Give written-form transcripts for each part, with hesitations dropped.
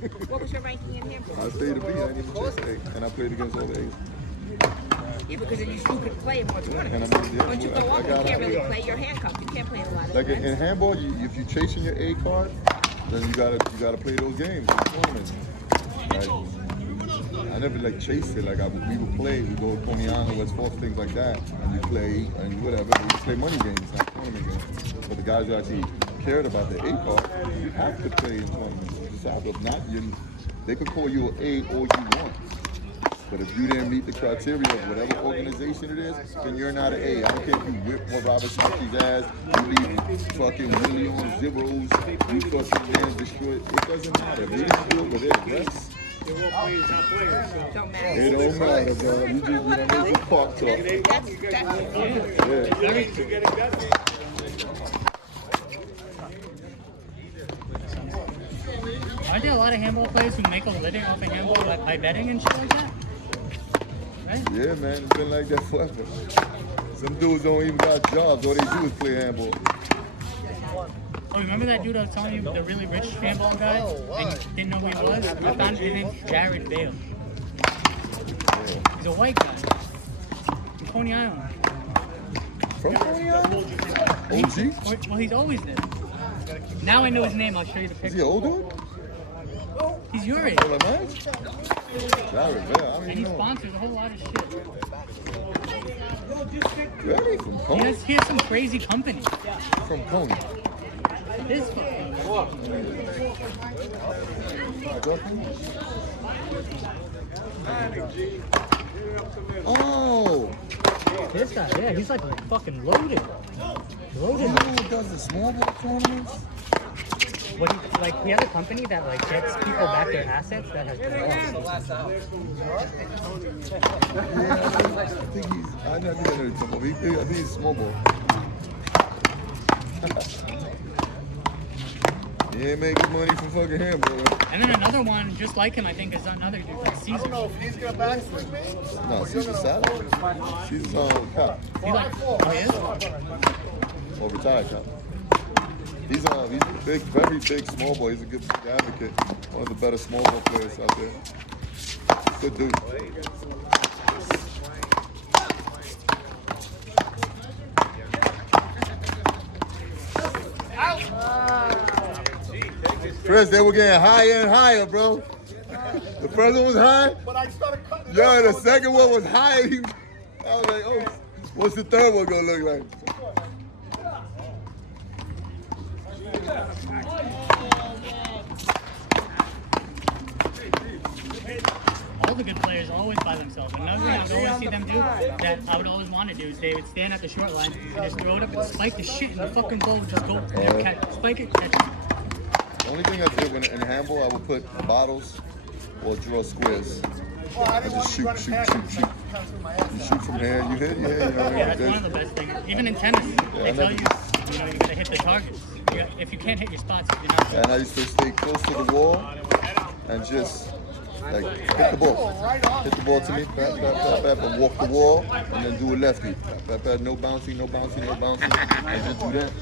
What was your ranking in handball? I stayed a B. I didn't even chase A, and I played against all the A's. Yeah, because then you still could play in more tournaments. And I mean, yeah, Once you go up, you can't really play. You're handcuffed. You can't play in a lot of Like in tournaments. handball, if you're chasing your A card, then you gotta play those games, those tournaments. Like, I never like chased it. Like we would play, we go to Poniana, West Fork, things like that, and you play and whatever. You play money games, not tournament games. But the guys who actually cared about the A card, you have to play in tournaments. You just have to. Not you. They could call you an A all you want. But if you didn't meet the criteria of whatever organization it is, then you're not an A. I don't care if you whip Paul Robertson's ass, you leave fucking Willie on zeros, you fucking man destroy it. It doesn't matter. If you didn't do it with it, yes. Don't matter. It don't matter, bro. You just make the park talk. That's Aren't there a lot of handball players who make a living off of handball by betting and shit like that? Right? Yeah, man. It's been like that forever. Some dudes don't even got jobs. All they do is play handball. Oh, remember that dude I was telling you, the really rich handball guy? And you didn't know who he was? I found his name's Jared Bale. He's a white guy. From Coney Island. From Coney Island? OG? Well, he's always there. Now I know his name. I'll show you the Is picture. he old dude? He's your age. Oh, like mine? Jared, man. I don't And even he know. sponsors a whole lot of shit. Really? From Coney? He has some crazy company. From Coney. This fucking. Oh! This guy, yeah, he's like fucking loaded. Loaded. You know who does the small ball tournaments? What he has a company that like gets people back their assets that has been lost. Yeah, I think I never get into him. I think he's small ball. He ain't making money from fucking handball. And then another one just like him, I think, is another dude, like Caesar. I don't know if he's gonna backslip me. No, Caesar Saddle. Caesar's on cop. He's like, oh, he is? Or retired cop. He's a big, very big small ball. He's a good advocate. One of the better small ball players out there. Good dude. Chris, they were getting higher and higher, bro. The first one was high. But I started cutting it Yo, off. the second one was high. I was like, oh, what's the third one gonna look like? All the good players are always by themselves. Another thing I would always see them do that I would always want to do is they would stand at the short line and just throw it up and spike the shit in the fucking goal. Just go there, catch, spike it, catch it. The only thing I did when in handball, I would put bottles or draw squares. Oh, I I didn't want just you shoot. running past me. You shoot from there, you hit, you know. Yeah, that's one of the best things. Even in tennis, they tell you, you gotta hit the targets. If you can't hit your spots, you're not. And I used to stay close to the wall and just like hit the ball. Hit the ball to me, pat, pat, pat, pat, and walk the wall, and then do a lefty. Pat, pat, pat, no bouncing, no bouncing, no bouncing, and just do that.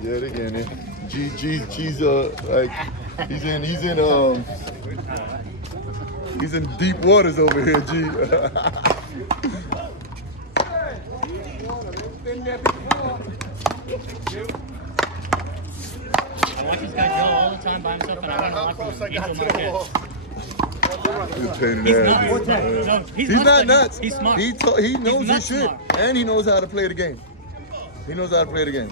Yeah, they getting it. G's like he's in deep waters over here, G. I watch this guy drill all the time by himself, and I want to watch him equal my kids. He's a pain in He's the nuts. ass. No, He's not nuts. He's smart. He knows his nuts shit, smart. and he knows how to play the game. He knows how to play the game.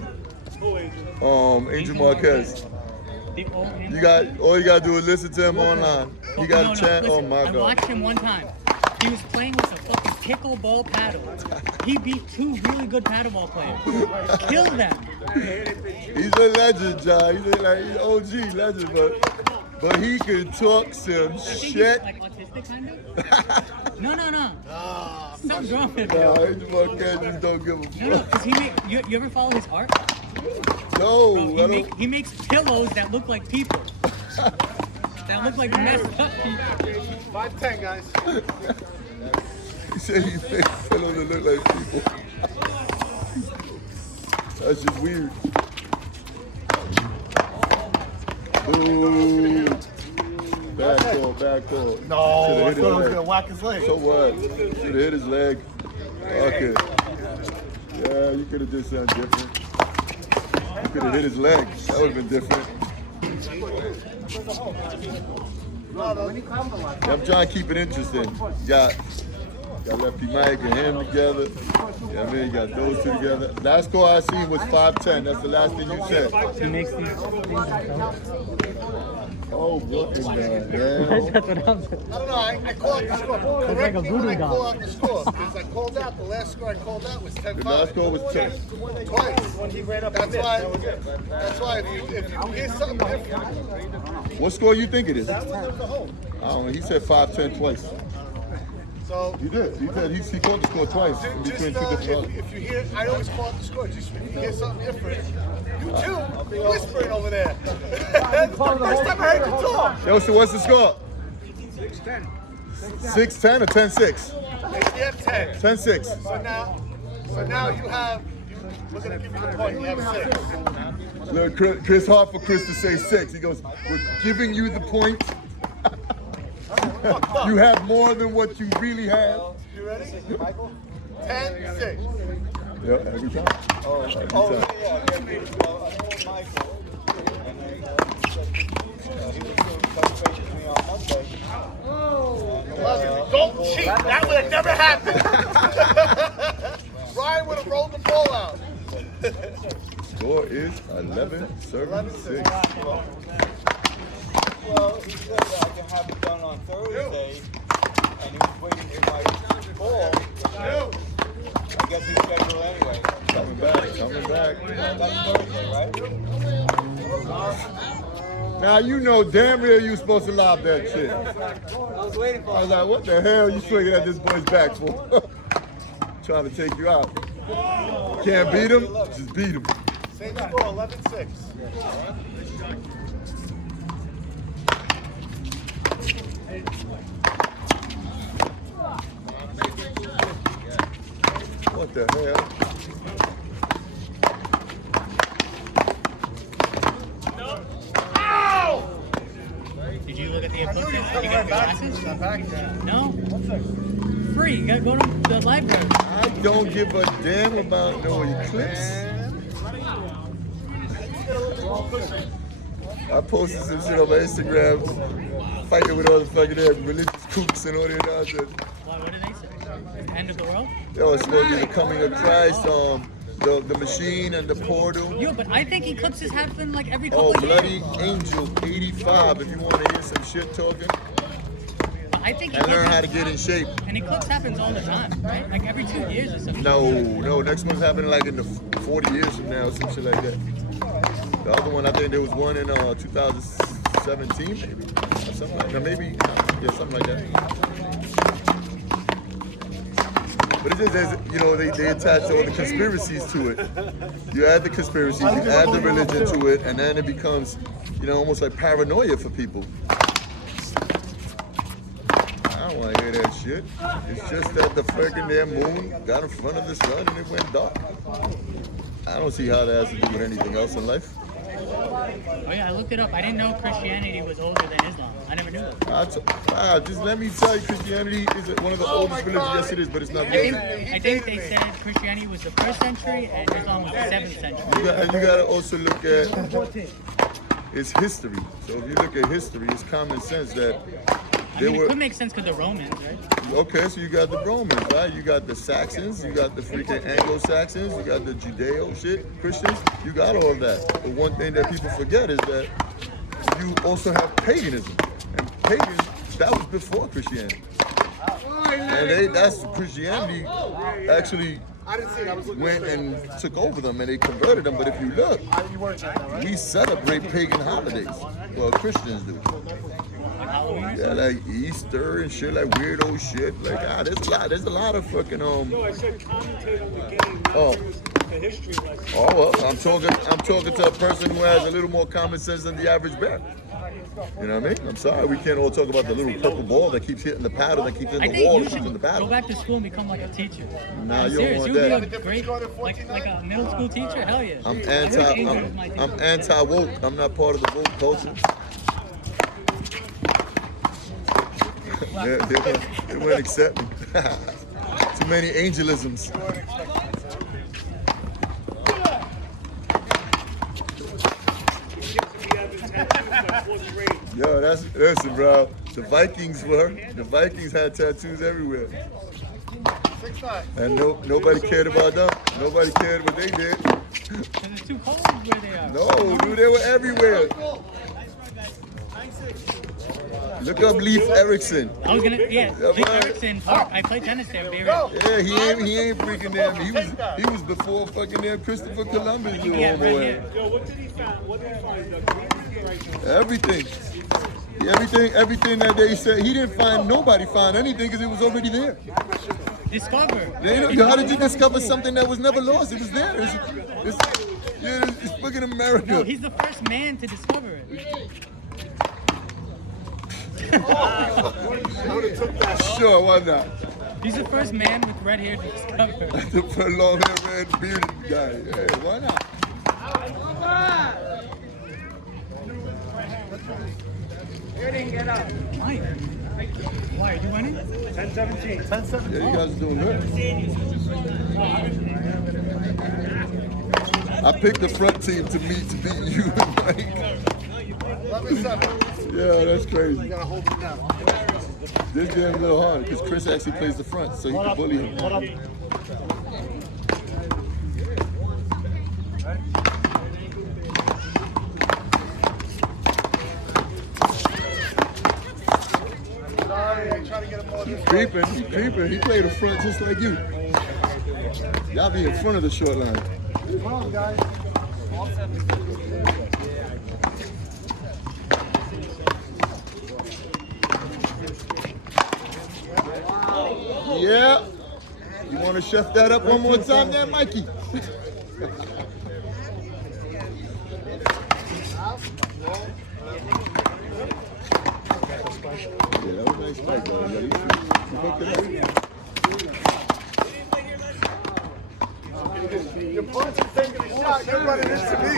Angel Marquez. You got all you gotta do is listen to him online. He got a chat. Listen, Oh my I god. watched him one time. He was playing with a fucking pickleball paddle. He beat two really good paddleball players. Killed them. He's a legend, John. He's OG legend, but he can talk some I think shit. he's like autistic kind of. No. Something's wrong with him. Nah, Angel Marquez just don't give a fuck. No, because you ever follow his art? No, Bro, I don't. he makes pillows that look like people. That look like messed up people. 5'10", guys. He said he makes fellows that look like people. That's just weird. Ooh. Bad call. No, I thought I was going to whack his leg. So what? Should have hit his leg. Okay. Yeah, you could have did something different. You could have hit his leg. That would have been different. Yeah, I'm trying to keep it interesting. You got Lefty Mike and him together. Yeah, I mean, you got those two together. Last score I seen was 5-10. That's the last thing you said. He makes these. Oh, what in the hell? That's what I'm saying. I don't know. I called the score. It's like a voodoo I doll. called out the score. Because I called out. The last score I called out was 10-5. The last score was 10. Twice. When he ran up that's why if you hear something different. What score you think it is? That was the whole. I don't know. He said 5-10 twice. So He did. He said he called the score twice in between two different. if you hear, I always call it the score. Just when you hear something different, you too whispering over there. That's the first time I heard you talk. Yo, so what's the score? 6-10. 6-10 or 10-6? You have 10. 10-6. So now you have. We're gonna give you the point. You have 6. Look, Chris, hard for Chris to say 6. He goes, we're giving you the point. You have more than what you really have. You ready, Michael? 10-6. Yeah, every time. Every time. Yeah, I told Michael, and then he said he was going to touch base with me on Monday. Don't cheat. That would have never happened. Ryan would have rolled the ball out. Score is 11-7-6. Well, he said that I can have it done on Thursday, and he was waiting for my call. I guess he's scheduled anyway. Coming back. That's Thursday, right? Now you know damn real you supposed to lob that shit. I was waiting for I was like, what the hell you swinging at this boy's back for? Trying to take you out. Can't beat him? Just beat him. Same score, 11-6. What the hell? Did you look at the equipment? Did you get the glasses? Back. No? Free. You gotta go to the library. I don't give a damn about no eclipse. I posted some shit on my Instagram fighting with all the fucking religious kooks and all that nonsense. What did they say? End of the world? Yo, it's supposed to be the coming of Christ, the machine and the portal. Yo, but I think eclipses happen like every couple Oh, of years. Bloody Angel 85, if you want to hear some shit talking. I think And learn how to eclipses- get in shape. An eclipse happens all the time, right? Like every 2 years or something. No, next one's happening like in the 40 years from now, some shit like that. The other one, I think there was one in 2017, maybe, or something like that. Maybe, yeah, something like that. But it's just, they attach all the conspiracies to it. You add the conspiracies, you add the religion to it, and then it becomes, almost like paranoia for people. I don't want to hear that shit. It's just that the freaking damn moon got in front of the sun and it went dark. I don't see how that has to do with anything else in life. Oh yeah, I looked it up. I didn't know Christianity was older than Islam. I never knew that. Just let me tell you, Christianity is one of the oldest religions. Yes, it is, but it's not. I think they said Christianity was the 1st century and Islam was the 7th century. You got to also look at its history. So if you look at history, it's common sense that It could make sense because the Romans, right? Okay, so you got the Romans, right? You got the Saxons, you got the freaking Anglo-Saxons, you got the Judeo shit, Christians, you got all of that. But one thing that people forget is that you also have paganism. And pagan, that was before Christianity. And that's Christianity actually went and took over them and they converted them. But if you look, we celebrate pagan holidays. Well, Christians do. Yeah, like Easter and shit, like weirdo shit. Like, there's a lot of fucking No, I said commentate on the game. The history lesson. Oh well, I'm talking to a person who has a little more common sense than the average bear. You know what I mean? I'm sorry, we can't all talk about the little purple ball that keeps hitting the paddle, that keeps I hitting the think wall, you that keeps hitting the should paddle. go back to school and become like a teacher. Nah, I'm you don't serious. want You would that. be a great, like a middle school teacher. Hell yeah. I'm I'm anti-woke. I'm not part of the woke culture. They wouldn't accept me. Too many angelisms. Yo, listen, bro. The Vikings had tattoos everywhere. 6'9". And nobody cared about them. Nobody cared what they did. Because it's too cold where they are. No, dude, they were everywhere. Look up Leif Erikson. I was gonna, Yeah, Leif man. Erikson Park. I played tennis there. They were, Yeah, he ain't freaking them. He was before fucking them Christopher Columbus. You yeah, know, right here. Yo, what did he find? What did he find? The green right now. Everything that they said, he didn't find. Nobody found anything because it was already there. Discover. How did you discover something that was never lost? It was there. It's fucking America. No, he's the first man to discover it. Sure, why not? He's the first man with red hair to discover it. The long hair, red bearded guy. Hey, why not? You didn't get up. Mike. Why, are you winning? 10-17. 10-17. Yeah, you guys are doing good. I picked the front team to beat you, Mike. 11-7. Yeah, that's crazy. You gotta hold him down. This game's a little hard because Chris actually plays the front, so he can bully him. What up? Sorry, I try to get him more He's this creeping. He played the front just like you. Y'all be in front of the short line. Come on, guys. Yeah. You want to chef that up one more time there, Mikey? Yeah, that was a nice spike, though. Yeah, you hooked it up. Your punch is taking a shot. You're running into me.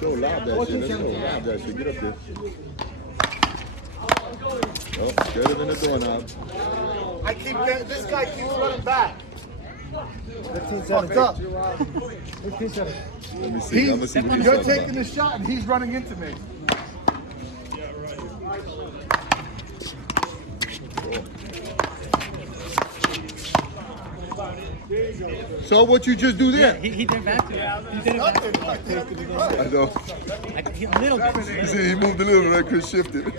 So loud that shit. Let's go. Loud that shit. Get up there. Oh, better than the doorknob. I keep getting, this guy keeps running back. Fucked up. Let me see. I'm gonna see what he's You're talking taking the shot and he's running into me. So what you just do there? He did back to it. He did it back to it. I know. A little bit. You see, he moved a little bit. Chris shifted.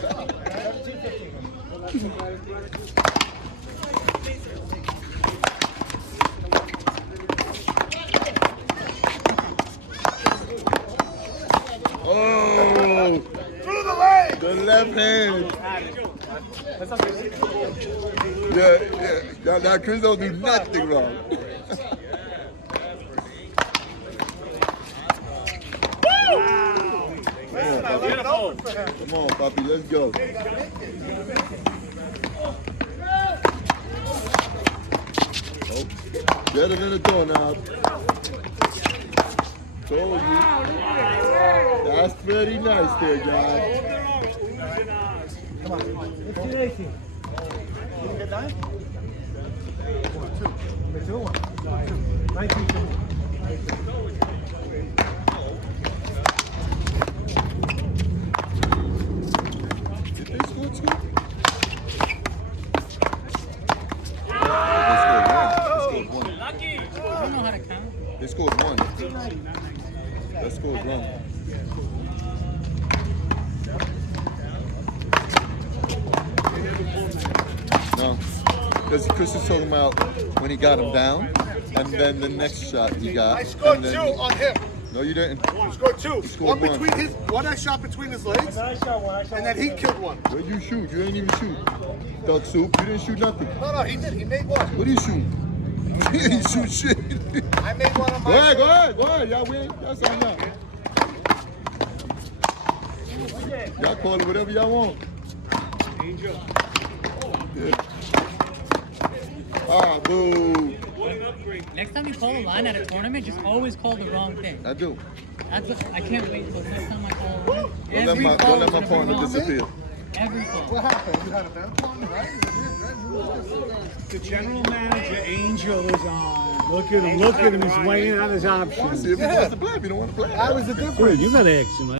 Oh, Through the leg. the left hand. Yeah. Now Chris don't do nothing wrong. Come on, Poppy, let's go. Oh, better than a doorknob. Told you. That's pretty nice there, guys. Come on. 15-18. You get 9? 2-1. 19-2. Did they score two? They scored one. I don't know how to count. They scored one. That scored wrong. No, because Chris is talking about when he got him down, and then the next shot he got. I scored and 2 then on him. No, you didn't. I scored 2. scored One one. between his, one I shot between his legs, I shot one. and then he killed one. Where'd you shoot? You didn't even shoot. Duck soup. You didn't shoot nothing. No, he did. He made one. What do you shoot? He didn't shoot shit. I made one on Go my. ahead. Y'all win. That's on y'all. Y'all call it whatever y'all want. Angel. Yeah. Ah, boo. Next time you call a line at a tournament, just always call the wrong thing. I do. That's what, I can't wait until next time I call a line. Don't let my partner disappear. Every call. What happened? You had a bad partner, right? The general manager, Angel, is on. Look at him. Look at him. He's weighing out his I want to options. see if he wants to play. If he don't want to play, That was the difference. Dude, you got to ask him.